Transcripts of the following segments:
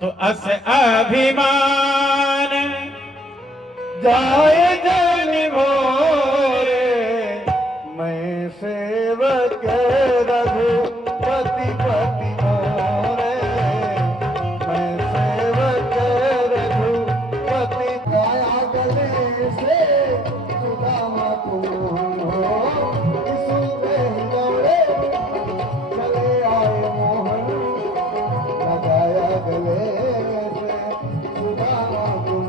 तो अस अभिमान जाए जन मोरे, मैं सेवक रघुपति पति मोरे, मैं सेवक रघुपति। गाया गले से सुदामा तुम हो, सुबह दौड़े चले आए मोहन, लगाया गले से सुदामा तुम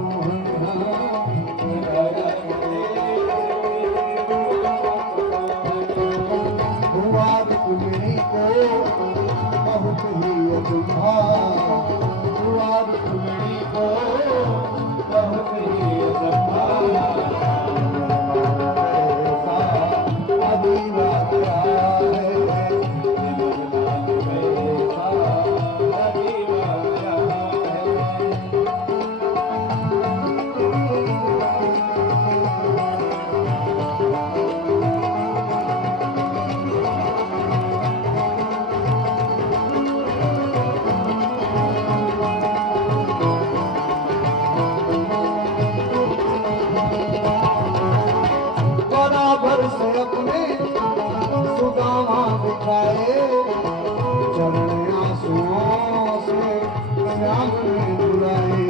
कुमरी को बहुत ही अचंभा, कुमरी को बहुत ही अचंभा। अभी बात है, बराबर से अपने सुदामा दिखाए, चरण आंसुओं से श्याम ने बुलाए।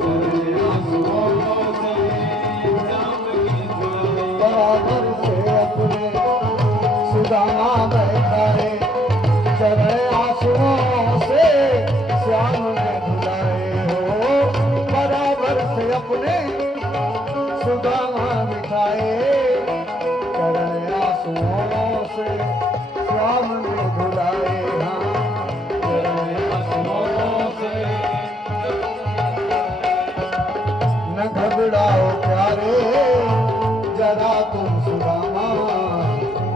चरण आंसुओं से श्याम ने बुलाए, बराबर से अपने सुदामा दिखाए, चरण आंसुओं से श्याम ने बुलाए हो। बराबर से अपने सुदामा मिठाए, चरण आंसुओं से श्याम ने धुलाए। चरण आंसुओं से न घबराओ प्यारे जरा तुम सुदामा,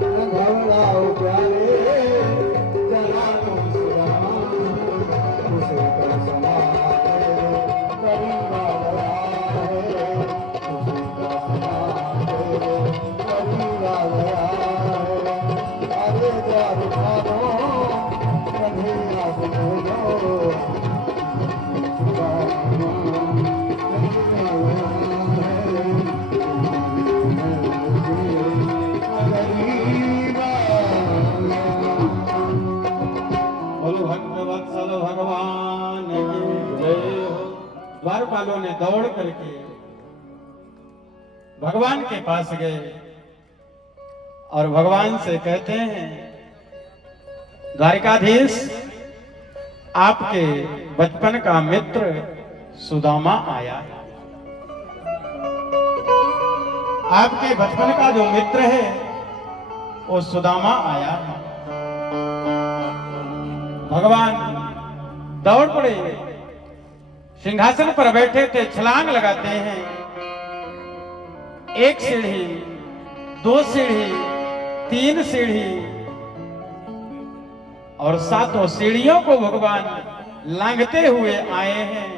न घबराओ प्यारे जरा तुम सुदामा, उसे का समा करीबा भगवत्सल भगवान की जय हो। द्वारपालों ने दौड़ करके भगवान के पास गए और भगवान से कहते हैं, द्वारिकाधीश आपके बचपन का मित्र सुदामा आया है। आपके बचपन का जो मित्र है वो सुदामा आया है। भगवान दौड़ पड़े, सिंहासन पर बैठे थे, छलांग लगाते हैं। एक सीढ़ी, दो सीढ़ी, तीन सीढ़ी और सातों सीढ़ियों को भगवान लांघते हुए आए हैं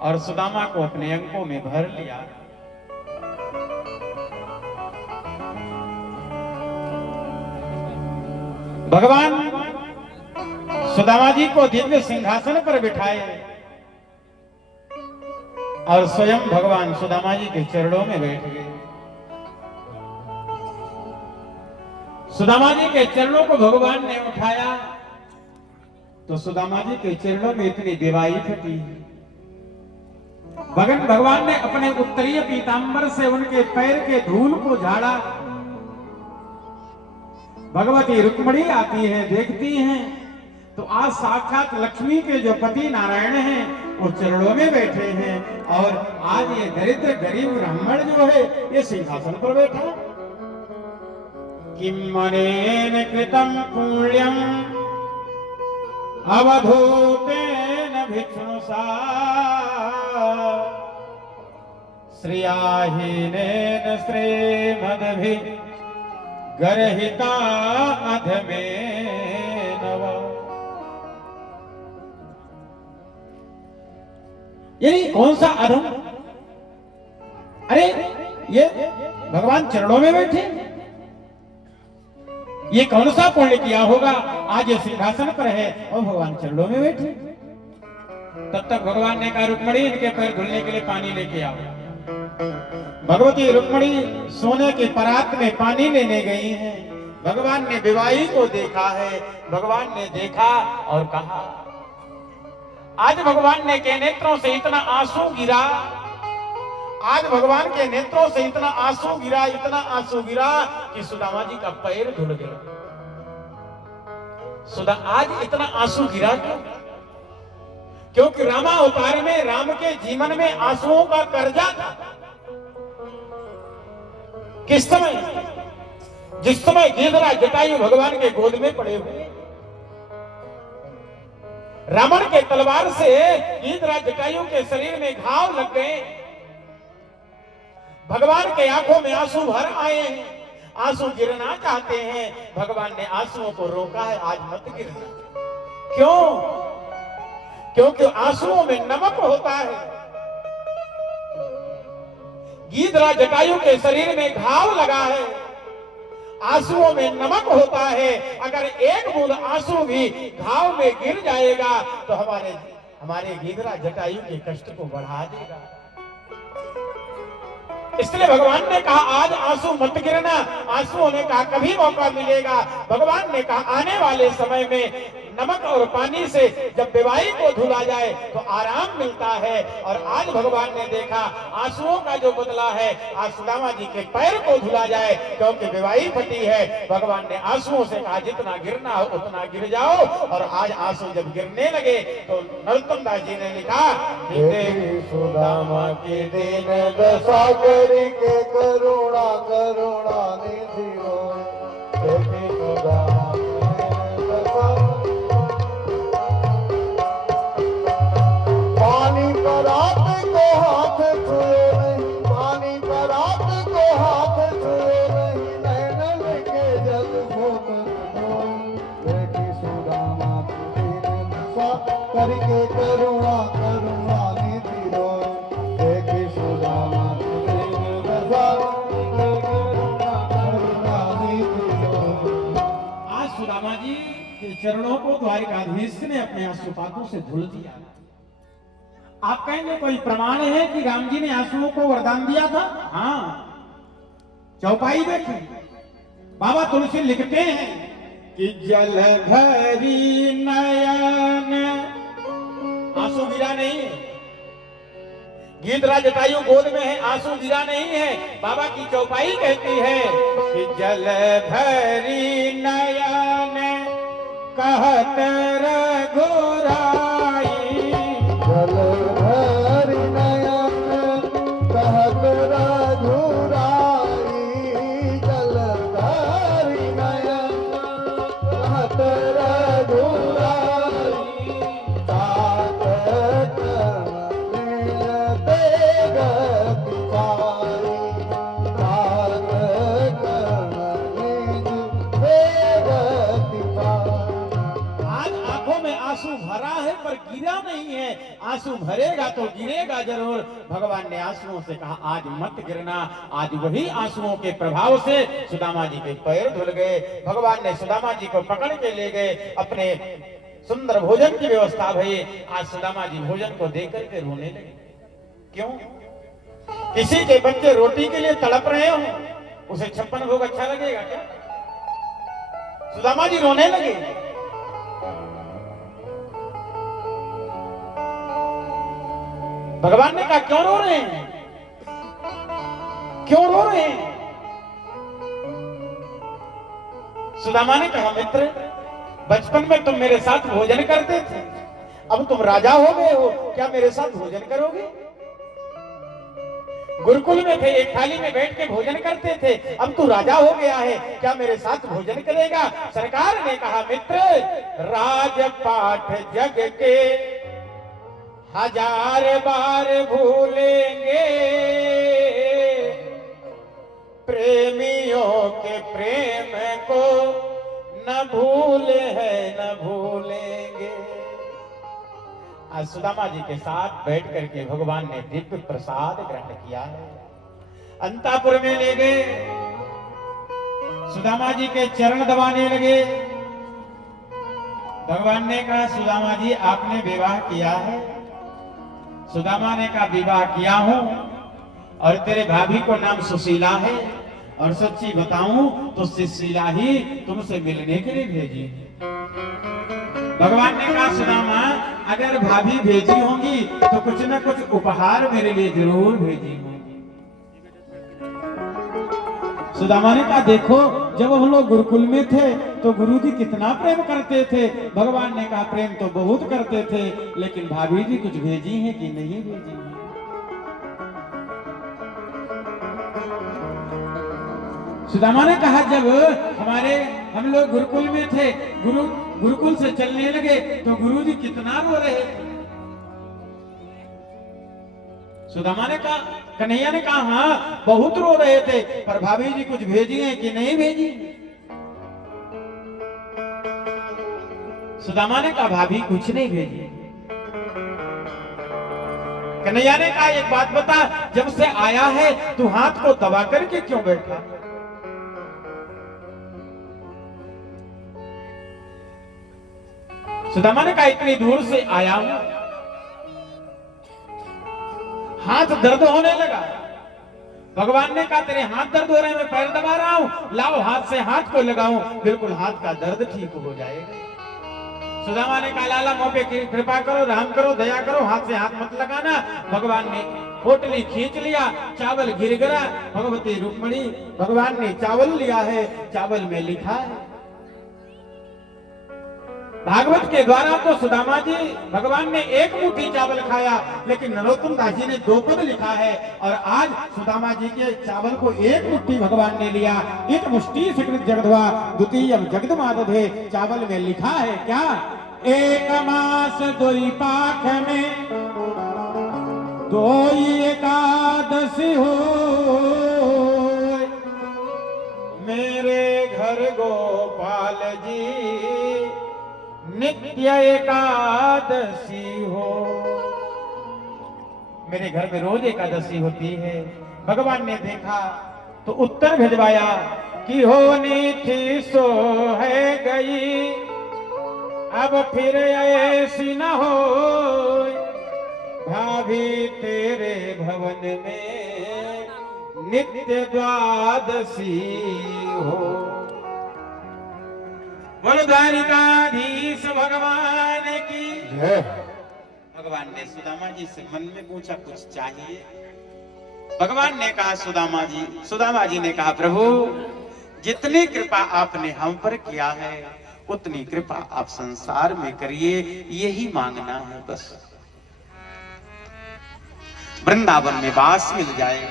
और सुदामा को अपने अंकों में भर लिया। भगवान सुदामा जी को दिव्य सिंहासन पर बिठाए और स्वयं भगवान सुदामा जी के चरणों में बैठ गए। सुदामा जी के चरणों को भगवान ने उठाया तो सुदामा जी के चरणों में इतनी दिवाई फटी। भगवान ने अपने उत्तरीय पीतांबर से उनके पैर के धूल को झाड़ा। भगवती रुक्मिणी आती है, देखती हैं तो आज साक्षात लक्ष्मी के जो पति नारायण हैं वो चरणों में बैठे हैं और आज ये दरिद्र गरीब ब्राह्मण जो है ये सिंहासन पर बैठा। किम मनेन कृतम पुण्यम अवधूतेन भिक्षुषा श्रियाहीनेन श्रीमद्भि गर्हिता अधमेन वा। यानी कौन सा अधम? अरे ये भगवान चरणों में बैठे, ये कौन सा पुण्य किया होगा आज ये सिंहासन पर है और भगवान चरणों में बैठे। तब तक भगवान ने कहा रुक्मणी इनके पैर धुलने के लिए पानी लेके आओ। भगवती रुक्मणी सोने के परात में पानी लेने गई हैं। भगवान ने विवाही को देखा है। भगवान ने देखा और कहा, आज भगवान ने के नेत्रों से इतना आंसू गिरा, आज भगवान के नेत्रों से इतना आंसू गिरा, इतना आंसू गिरा कि सुदामा जी का पैर धुल गया। आज इतना आंसू गिरा क्यों? क्योंकि रामा अवतार में, राम के जीवन में आंसुओं का कर्जा था। किस समय? जिस समय गिरिधरा जटायु भगवान के गोद में पड़े हुए, रावण के तलवार से गिरिधरा जटायु के शरीर में घाव लग गए। भगवान के आंखों में आंसू भर आए हैं, आंसू गिरना चाहते हैं। भगवान ने आंसुओं को रोका है, आज मत गिरना। क्यों? क्योंकि आंसुओं में नमक होता है। गिरिधरा जटायु के शरीर में घाव लगा है, आंसुओं में नमक होता है। अगर एक बूंद आंसू भी घाव में गिर जाएगा तो हमारे गिरिधरा जटायु के कष्ट को बढ़ा देगा। इसलिए भगवान ने कहा आज आंसू मत गिरना। आंसुओं ने कहा कभी मौका मिलेगा। भगवान ने कहा आने वाले समय में नमक और पानी से जब विवाही को धुला जाए तो आराम मिलता है। और आज भगवान ने देखा आंसुओं का जो बदला है, आज सुदामा जी के पैर को धुला जाए क्योंकि विवाही फटी है। भगवान ने आंसुओं से कहा जितना गिरना हो उतना गिर जाओ। और आज आंसू जब गिरने लगे तो नरोत्तम दास जी ने लिखा, सुदामा के दीन दशा करके करुणा करुणा निधि होय। सुदामा पानी पर हाथ को हाथ छुए नहीं, पानी पर हाथ को हाथ छुए नहीं, नैन के जल देखी सुदामा दीन दशा करके करुणा करुणा निधि होय। देखी सुदामा दीन दशा करुणा करुणा निधि होय। आज सुदामा जी के चरणों को द्वारिकाधीश ने अपने आंसुपातों से धुल दिया। आप कहेंगे कोई प्रमाण है कि राम जी ने आंसुओं को वरदान दिया था? हाँ, चौपाई देखिए, बाबा तुलसी लिखते हैं कि जल भरी नयन, आंसू गिरा नहीं है। गिरिधरा जटायु गोद में है, आंसू गिरा नहीं है। बाबा की चौपाई कहती है कि जल भरी नयन कहत रघुराई। जल भरी नयन कहत रघुराई। जल भरी नयन कहत रघुराई। तात कर्म बेगति पाई। तात कर्म बेगति पाई। आज आंखों में आंसू भरा है पर गिरा नहीं है। आंसू भरेगा तो गिरेगा जरूर। भगवान ने आंसुओं से कहा आज मत गिरना। आज वही आंसुओं के प्रभाव से सुदामा जी के पैर धुल गए। भगवान ने सुदामा जी को पकड़ के ले गए। अपने सुंदर भोजन की व्यवस्था भई। आज सुदामा जी भोजन को देख करके रोने लगे। क्यों? किसी के बच्चे रोटी के लिए तड़प रहे हो, उसे 56 भोग अच्छा लगेगा क्या? सुदामा जी रोने लगे। भगवान ने कहा क्यों रो रहे हैं? क्यों रो रहे हैं? सुदामा ने कहा मित्र, बचपन में तुम मेरे साथ भोजन करते थे, अब तुम राजा हो गए हो, क्या मेरे साथ भोजन करोगे? गुरुकुल में थे, एक थाली में बैठ के भोजन करते थे, अब तू राजा हो गया है, क्या मेरे साथ भोजन करेगा? सरकार ने कहा मित्र, राजपाट जग के 1000 बार भूलेंगे, प्रेमियों के प्रेम को न भूले हैं न भूलेंगे। आज सुदामा जी के साथ बैठ करके भगवान ने दिव्य प्रसाद ग्रहण किया है। अंतापुर में ले गए, सुदामा जी के चरण दबाने लगे। भगवान ने कहा सुदामा जी आपने विवाह किया है, सुदामा ने कहा विवाह किया हूं और तेरे भाभी को नाम सुशीला है और सच्ची बताऊं तो सुशीला ही तुमसे मिलने के लिए भेजी है। भगवान ने कहा सुदामा अगर भाभी भेजी होंगी तो कुछ न कुछ उपहार मेरे लिए जरूर भेजी होंगी। सुदामा ने कहा देखो जब हम लोग गुरुकुल में थे तो गुरुजी कितना प्रेम करते थे। भगवान ने कहा प्रेम तो बहुत करते थे लेकिन भाभी जी कुछ भेजी हैं कि नहीं भेजी हैं। सुदामा ने कहा जब हम लोग गुरुकुल में थे गुरुकुल से चलने लगे तो गुरुजी कितना रो रहे थे। सुदामा ने कहा कन्हैया ने कहा हाँ बहुत रो रहे थे पर भाभी जी कुछ भेजी हैं कि नहीं भेजी। सुदामा ने कहा भाभी कुछ नहीं भेजी। कन्हैया ने कहा एक बात बता जब से आया है तू हाथ को दबा करके क्यों बैठा। सुदामा ने कहा इतनी दूर से आया हूं हाथ दर्द होने लगा। भगवान ने कहा तेरे हाथ दर्द हो रहे हैं मैं पैर दबा रहा हूं लाओ हाथ से हाथ को लगाऊं बिल्कुल हाथ का दर्द ठीक हो जाएगा। सुदामा ने कहा लाला मुंह पे कृपा करो राम करो दया करो हाथ से हाथ मत लगाना। भगवान ने पोटली खींच लिया चावल गिर गया। भगवती रुक्मणी भगवान ने चावल लिया है चावल में लिखा है भागवत के द्वारा तो सुदामा जी भगवान ने एक मुट्ठी चावल खाया लेकिन नरोत्तम दास जी ने 2 पद लिखा है और आज सुदामा जी के चावल को एक मुट्ठी भगवान ने लिया। एक मुष्टि सकृत जगद्वा द्वितीय जगदमादधे चावल में लिखा है क्या एक मास 2 पाख में 2 एकादशी हो मेरे घर गोपाल जी नित्य एकादशी हो। मेरे घर में रोज एकादशी होती है। भगवान ने देखा तो उत्तर भिजवाया कि होनी थी सो है गई अब फिर ऐसी न हो भाभी तेरे भवन में नित्य द्वादशी हो। बोलो द्वारिकाधीश भगवान की जय। भगवान ने सुदामा जी से मन में पूछा कुछ चाहिए। भगवान ने कहा सुदामा जी ने कहा प्रभु जितनी कृपा आपने हम पर किया है उतनी कृपा आप संसार में करिए यही मांगना है बस। वृंदावन में वास मिल जाए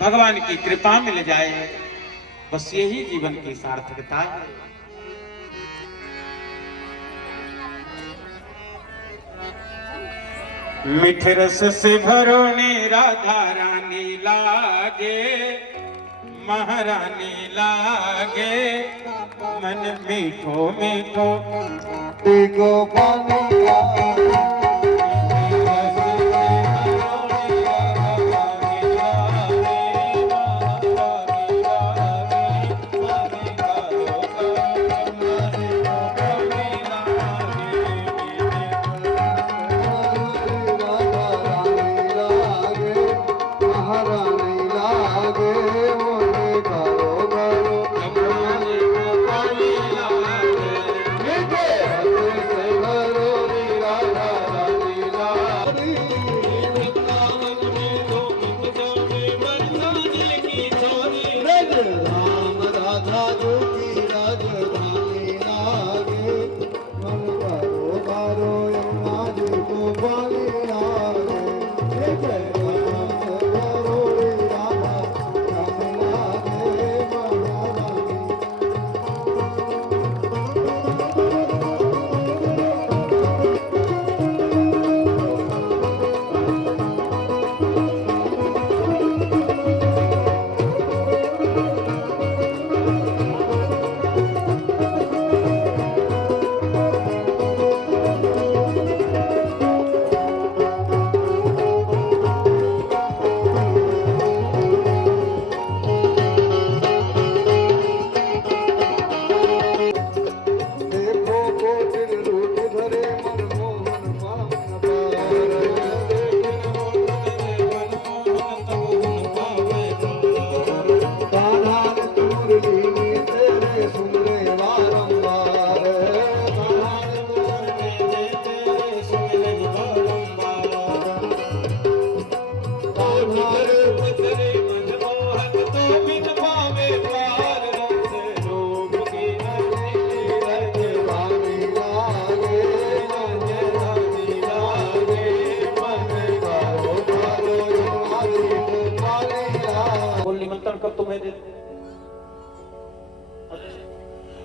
भगवान की कृपा मिल जाए बस यही जीवन की सार्थकता है। मिठ रस से भरो ने राधा रानी लागे महारानी लागे मन मीठो मीठो टिको पानी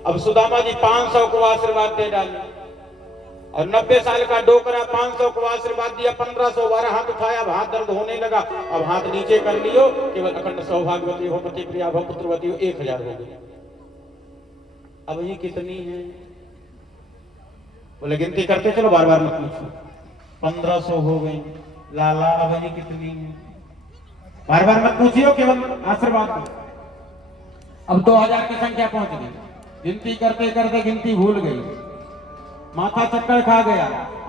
अब सुदामा जी 500 को आशीर्वाद दे डाले और 90 साल का डोकरा 500 को आशीर्वाद दिया, 1512 हाथ उठाया, अब हाथ दर्द होने लगा, अब हाथ नीचे कर लियो, केवल अखंड सौभाग्यवती हो, पति प्रिया हो, पुत्रवती हो, 1000 हो गई। अब ये कितनी है? बोले गिनती करते चलो, बार बार मत पूछो। 1500 हो गई। लाला अब ये कितनी है? बार बार मत पूछियो, केवल आशीर्वाद दो। अब 2000 की संख्या पहुंच गई। गिनती करते करते गिनती भूल गई, माथा चक्कर खा गया,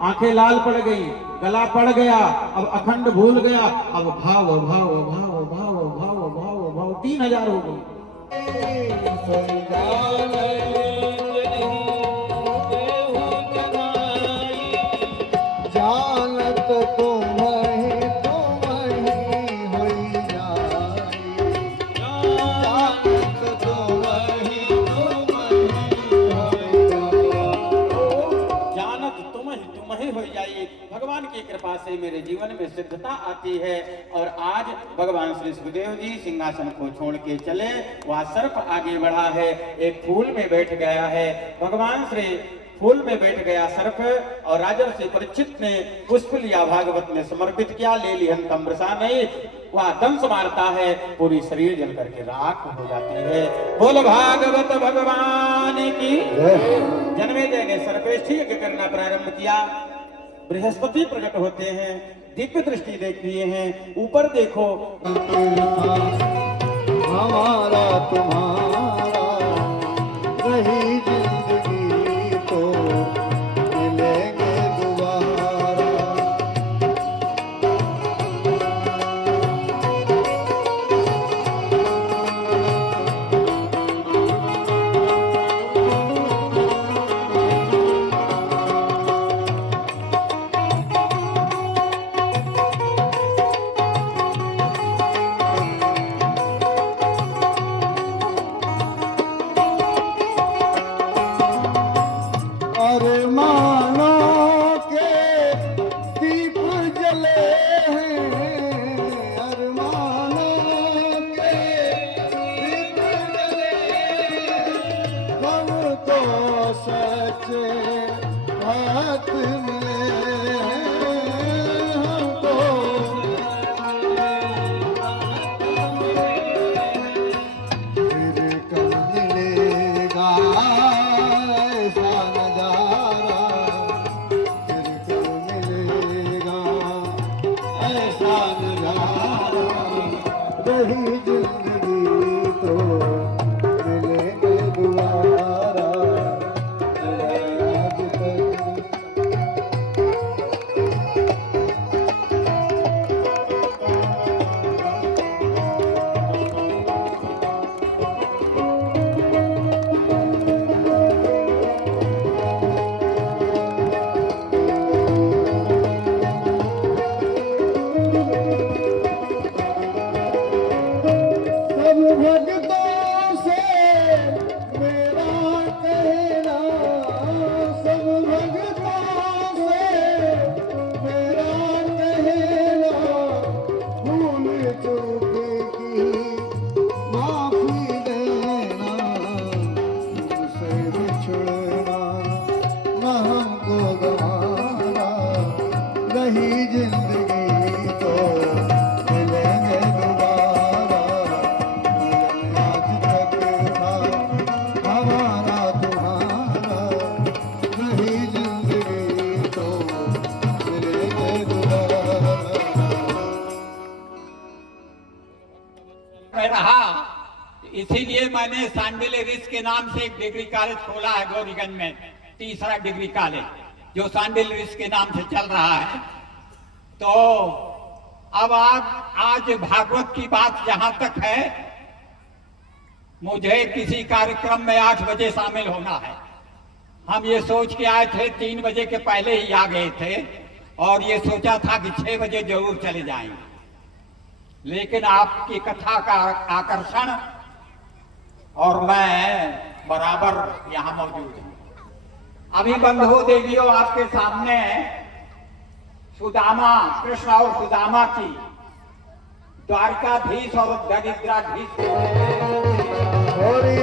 आंखें लाल पड़ गई, गला पड़ गया, अब अखंड भूल गया, अब भाव भाव भाव भाव भाव भाव भाव 3000 हो गई। जानत तुम ही होई जाई, जानत तुम ही हो जाइए। भगवान की कृपा से मेरे जीवन में सिद्धता आती है और आज भगवान श्री सुखदेव जी सिंहासन को छोड़ के चले, वह सर्प आगे बढ़ा है, एक फूल में बैठ गया है। भगवान श्री फूल में बैठ गया सर्प और राजर्षि परीक्षित ने पुष्प लिया, भागवत में समर्पित किया, ले लिहन तम्रसा नहीं, वह दंश मारता है, पूरी शरीर जल करके राख हो जाती है। बोल भागवत भगवान की। जन्मेजय ने सर्पेष्ठी यज्ञ करना प्रारंभ किया, बृहस्पति प्रकट होते हैं, दिव्य दृष्टि देख लिए हैं, ऊपर देखो हमारा तुम्हारा रही जिंदगी तो मिलेंगे दोबारा। अरे मानो के दीप जले हैं, अरे मानो के दीप जले हैं, हमको सच्चे हाथ मिले हैं, हमको फिर कब मिलेगा ऐसा नजारा, फिर कब मिलेगा ऐसा नजारा, रही जिंदगी तो मिलेंगे दोबारा। आज तक सब भक्तों से मेरा कहना, सब भक्तों से मेरा कहना, भूल चूक की माफी देना, तुमसे बिछड़ना न हमको गवाना, रही जिंदगी तो मिलेंगे दोबारा। आज तक था हमारा तुम्हारा, रही जिंदगी तो मिलेंगे दोबारा। कह रहा, इसीलिए मैंने सांडिल्य ऋषि के नाम से एक डिग्री कॉलेज खोला है गौरीगंज में, तीसरा डिग्री कॉलेज जो सांडिल्य ऋषि के नाम से चल रहा है। तो अब आज भागवत की बात जहां तक है, मुझे किसी कार्यक्रम में 8 बजे शामिल होना है। हम ये सोच के आए थे, 3 बजे के पहले ही आ गए थे और ये सोचा था कि 6 बजे जरूर चले जाएंगे, लेकिन आपकी कथा का आकर्षण और मैं बराबर यहाँ मौजूद हूँ। अभी बंधु देवियों, आपके सामने सुदामा, कृष्ण और सुदामा की, द्वारकाधीश और दरिद्राधीश थोड़ी